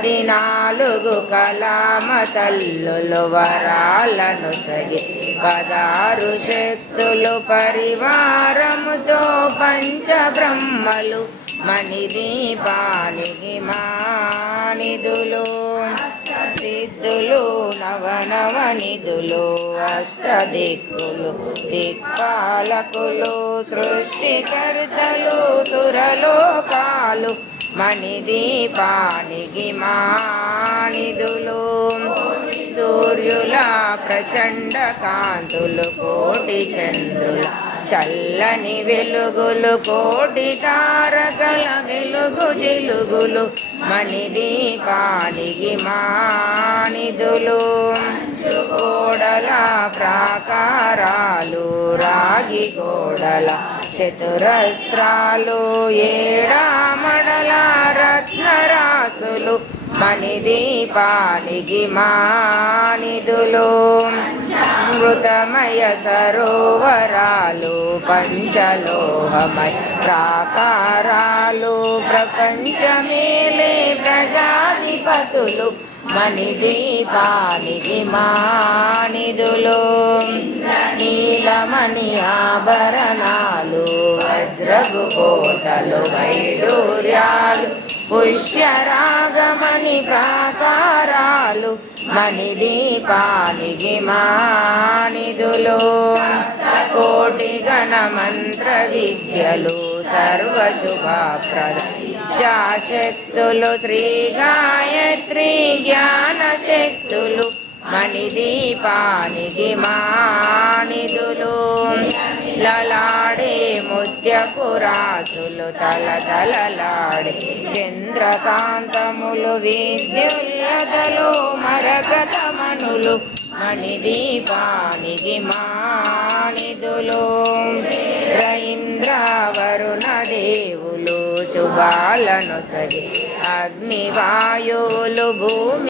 14 కళామ తల్లులు వరాలను సగి 16 శక్తులు పరివారముతో పంచబ్రహ్మలు మణిదీపానికి మానిధులు సిద్ధులు నవనవనిధులు అష్టదిక్కులు దిక్పాలకులు సృష్టికర్తలు సురలోకాలు మణిదీపానికి మానిధులు సూర్యుల ప్రచండ కాంతులు కోటి చంద్రుల చల్లని వెలుగులు కోటి తారకల వెలుగు జిలుగులు మణిదీపానికి మానిధులు గోడల ప్రాకారాలు రాగి గోడల చతురస్త్రాలు ఏడామడల రత్నరాసులు మణిదీపానికి మానిధులు మృతమయ సరోవరాలు పంచలోహమయ ప్రాకారాలు ప్రపంచమేలే ప్రజాధిపతులు మణిదీపానికి మానిధులు నీలమణి ఆభరణాలు వజ్రపు కోటలు వైడూర్యాలు పుష్యరాగమణి ప్రాకారాలు మణిదీపానికి మానిధులు కోటి గణ మంత్ర విద్యలు సర్వశుభప్రద శక్తులు శ్రీ గాయత్రి జ్ఞాన శక్తులు మణిదీపానికి మానిధులు లలాడే ముత్యపురాసులు తలతలలాడే చంద్రకాంతములు విద్యుల్లతలు మరకతమనులు మణిదీపానికి మానిధులు ఇంద్ర వరుణ దేవులు శుభాలను సగి అగ్నివాయువులు భూమి